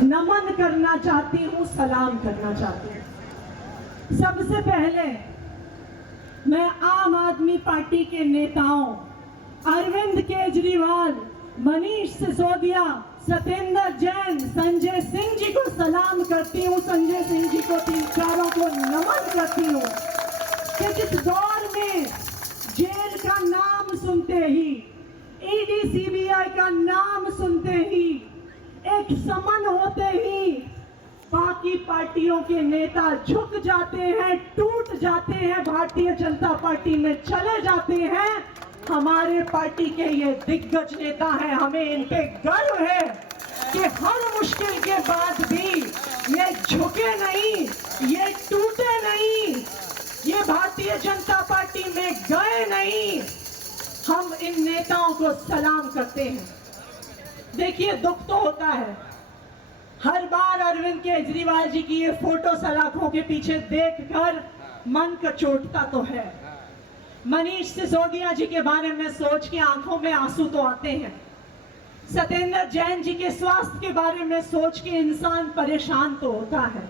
नमन करना चाहती हूँ, सलाम करना चाहती हूँ। सबसे पहले मैं आम आदमी पार्टी के नेताओं अरविंद केजरीवाल, मनीष सिसोदिया, सत्येंद्र जैन, संजय सिंह जी को सलाम करती हूँ। संजय सिंह जी को, तीन चारों को नमन करती हूँ कि जिस दौर में जेल का नाम सुनते ही, ईडी सीबीआई का नाम सुनते ही, एक समन होते ही बाकी पार्टियों के नेता झुक जाते हैं, टूट जाते हैं, भारतीय जनता पार्टी में चले जाते हैं। हमारे पार्टी के ये दिग्गज नेता हैं, हमें इन पे गर्व है कि हर मुश्किल के बाद भी ये झुके नहीं, ये टूटे नहीं, ये भारतीय जनता पार्टी में गए नहीं। हम इन नेताओं को सलाम करते हैं। देखिए, दुख तो होता है, हर बार अरविंद केजरीवाल जी की ये फोटो सलाखों के पीछे देखकर मन कचोटता तो है। मनीष सिसोदिया जी के बारे में सोच के आंखों में आंसू तो आते हैं। सत्येंद्र जैन जी के स्वास्थ्य के बारे में सोच के इंसान परेशान तो होता है,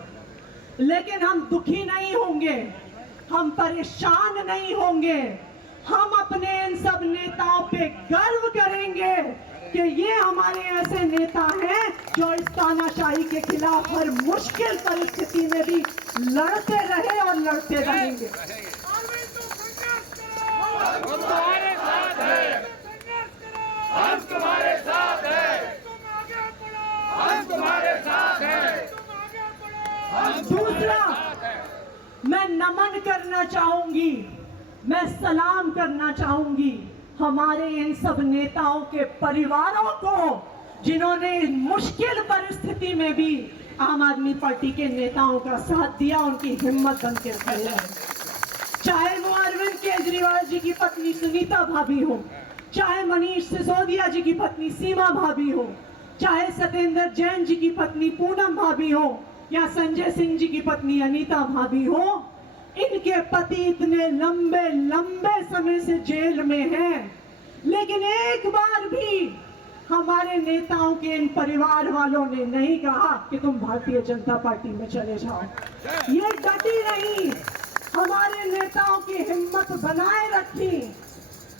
लेकिन हम दुखी नहीं होंगे, हम परेशान नहीं होंगे। हम अपने इन सब नेताओं पे गर्व करेंगे कि ये हमारे ऐसे नेता हैं जो इस तानाशाही के खिलाफ हर मुश्किल परिस्थिति में भी लड़ते रहे और लड़ते रहेंगे। हम तुम्हारे साथ हैं, हम तुम्हारे साथ हैं, हम तुम्हारे साथ हैं। दूसरा, मैं नमन करना चाहूंगी, मैं सलाम करना चाहूंगी हमारे इन सब नेताओं के परिवारों को, जिन्होंने मुश्किल परिस्थिति में भी आम आदमी पार्टी के नेताओं का साथ दिया, उनकी हिम्मत बन के खड़े हैं। चाहे वो अरविंद केजरीवाल जी की पत्नी सुनीता भाभी हो, चाहे मनीष सिसोदिया जी की पत्नी सीमा भाभी हो, चाहे सत्येंद्र जैन जी की पत्नी पूनम भाभी हो, या संजय सिंह जी की पत्नी अनीता भाभी हो, इनके पति इतने लंबे लंबे समय से जेल में हैं, लेकिन एक बार भी हमारे नेताओं के इन परिवार वालों ने नहीं कहा कि तुम भारतीय जनता पार्टी में चले जाओ। ये डटी रही, हमारे नेताओं की हिम्मत बनाए रखी।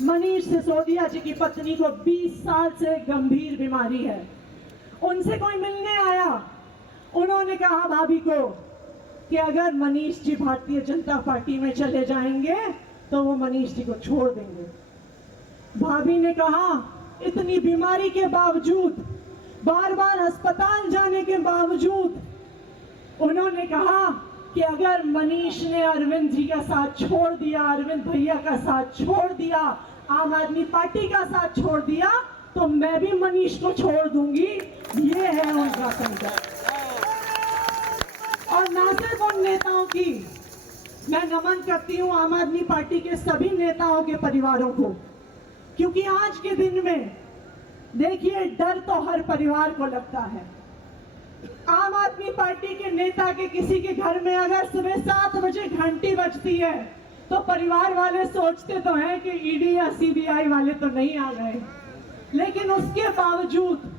मनीष सिसोदिया जी की पत्नी को 20 साल से गंभीर बीमारी है, उनसे कोई मिलने आया, उन्होंने कहा भाभी को कि अगर मनीष जी भारतीय जनता पार्टी में चले जाएंगे तो वो मनीष जी को छोड़ देंगे। भाभी ने कहा, इतनी बीमारी के बावजूद, बार बार अस्पताल जाने के बावजूद, उन्होंने कहा कि अगर मनीष ने अरविंद जी का साथ छोड़ दिया, अरविंद भैया का साथ छोड़ दिया, आम आदमी पार्टी का साथ छोड़ दिया, तो मैं भी मनीष को छोड़ दूंगी। ये है उनका संकल्प। और ना सिर्फ उन नेताओं की, मैं नमन करती हूँ आम आदमी पार्टी के सभी नेताओं के परिवारों को, क्योंकि आज के दिन में देखिए, डर तो हर परिवार को लगता है। आम आदमी पार्टी के नेता के किसी के घर में अगर सुबह 7 बजे घंटी बजती है तो परिवार वाले सोचते तो हैं कि ईडी या सीबीआई वाले तो नहीं आ गए, लेकिन उसके बावजूद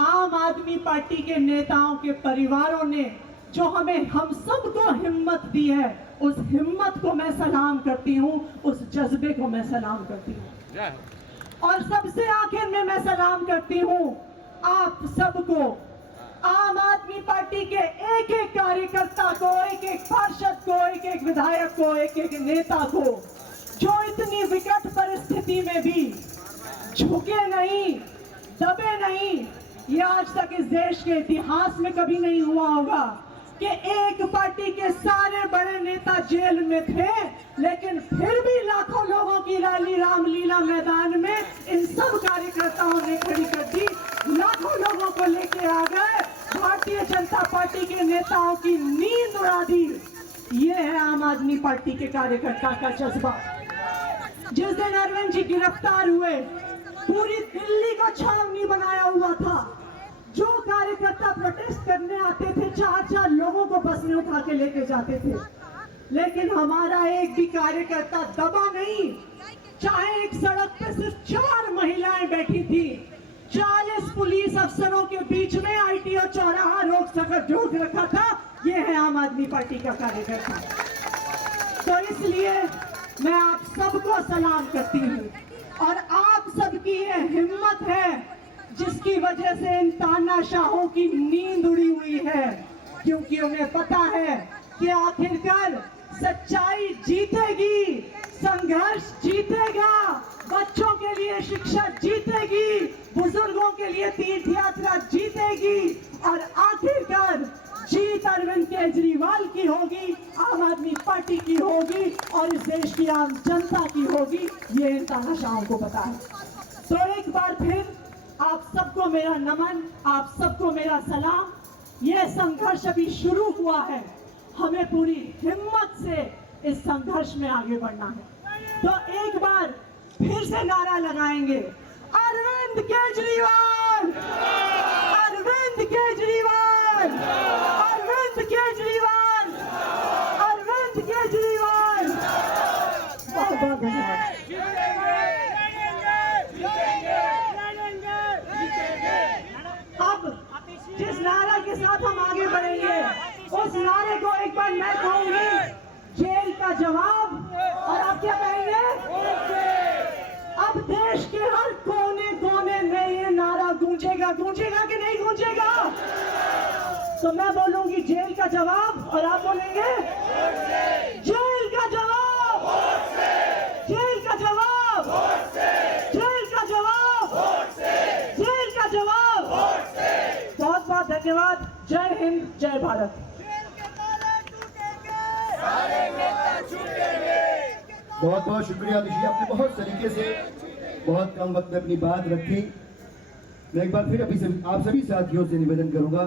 आम आदमी पार्टी के नेताओं के परिवारों ने जो हमें, हम सबको हिम्मत दी है, उस हिम्मत को मैं सलाम करती हूँ, उस जज्बे को मैं सलाम करती हूँ। और सबसे आखिर में मैं सलाम करती हूँ आप सबको, आम आदमी पार्टी के एक एक कार्यकर्ता को, एक एक पार्षद को, एक एक विधायक को, एक एक नेता को, जो इतनी विकट परिस्थिति में भी झुके नहीं, दबे नहीं। ये आज तक इस देश के इतिहास में कभी नहीं हुआ होगा कि एक पार्टी के सारे बड़े नेता जेल में थे, लेकिन फिर भी लाखों लोगों की रैली रामलीला मैदान में इन सब कार्यकर्ताओं ने खड़ी कर दी, लाखों लोगों को लेके आ गए, भारतीय जनता पार्टी के नेताओं की नींद उड़ा दी। ये है आम आदमी पार्टी के कार्यकर्ता का जज्बा। जिस दिन अरविंद जी गिरफ्तार हुए, पूरी दिल्ली को छावनी बनाया हुआ था। जो कार्यकर्ता प्रोटेस्ट करने आते थे, 4-4 लोगों को बस में उठा के लेके जाते थे, लेकिन हमारा एक भी कार्यकर्ता दबा नहीं। चाहे एक सड़क पे सिर्फ 4 महिलाएं बैठी थी, 40 पुलिस अफसरों के बीच में आईटीओ चौराहा जोक रखा था, ये है आम आदमी पार्टी का कार्यकर्ता। तो इसलिए मैं आप सबको सलाम करती हूँ और आप सबकी ये हिम्मत है जिसकी वजह से इन तानाशाहों की नींद उड़ी हुई है, क्योंकि उन्हें पता है कि आखिरकार सच्चाई जीतेगी, संघर्ष जीतेगा, बच्चों के लिए शिक्षा जीतेगी, बुजुर्गों के लिए तीर्थ यात्रा जीतेगी और आखिरकार जीत अरविंद केजरीवाल की होगी, आम आदमी पार्टी की होगी और इस देश की आम जनता की होगी। ये इन तानाशाहों को पता है। तो एक बार फिर आप सबको मेरा नमन, आप सबको मेरा सलाम। यह संघर्ष अभी शुरू हुआ है, हमें पूरी हिम्मत से इस संघर्ष में आगे बढ़ना है। तो एक बार फिर से नारा लगाएंगे, अरविंद केजरीवाल, अरविंद केजरीवाल, अरविंद केजरीवाल, अरविंद केजरीवाल। बहुत बहुत धन्यवाद। अब जिस नारा के साथ हम आगे बढ़ेंगे उस नारे को एक बार मैं कहूंगी, जेल का जवाब, और आप क्या कहेंगे? अब देश के हर कोने कोने में ये नारा गूंजेगा, गूंजेगा कि नहीं गूंजेगा? तो मैं बोलूंगी जेल का जवाब और आप बोलेंगे जेल का जवाब, जेल का जवाब, जेल का जवाब, जेल का जवाब। बहुत बहुत धन्यवाद। जय हिंद, जय भारत। बहुत बहुत शुक्रिया ऋषि, आपने बहुत तरीके से बहुत कम वक्त में अपनी बात रखी। मैं एक बार फिर आप सभी साथियों से निवेदन करूंगा